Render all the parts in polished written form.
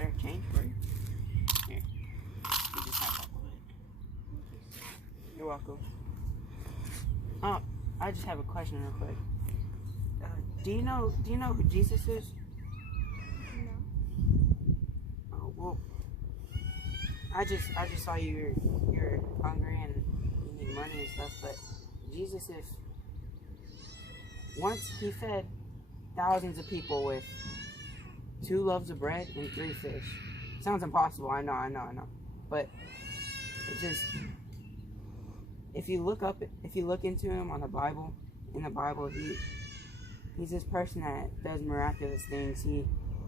spare change for you. Here. You just have all of it. You're welcome. Oh, I just have a question real quick. Do you know who Jesus is? No. Oh, well, I just saw you're hungry and you need money and stuff, but Jesus is, once he fed thousands of people with 2 loaves of bread and 3 fish. Sounds impossible, I know. But it just, if you look into him in the Bible, he's this person that does miraculous things.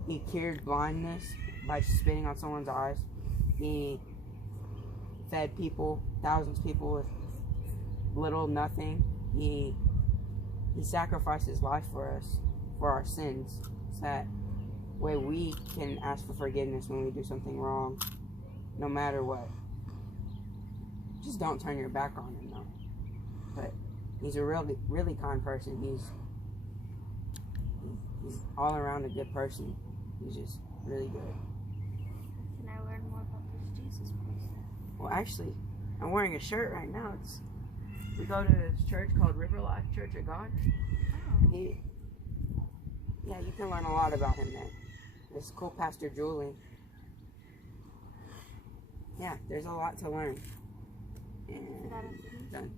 He cured blindness by just spitting on someone's eyes. He fed people, thousands of people with little, nothing. He sacrificed his life for us, for our sins, so that way we can ask for forgiveness when we do something wrong, no matter what. Just don't turn your back on him, though. But he's a really, really kind person. He's all around a good person. He's just really good. Can I learn more about this Jesus place? Well, actually, I'm wearing a shirt right now. We go to this church called River Life Church of God. Oh. Yeah, you can learn a lot about him there. This cool Pastor Julie. Yeah, there's a lot to learn. And done.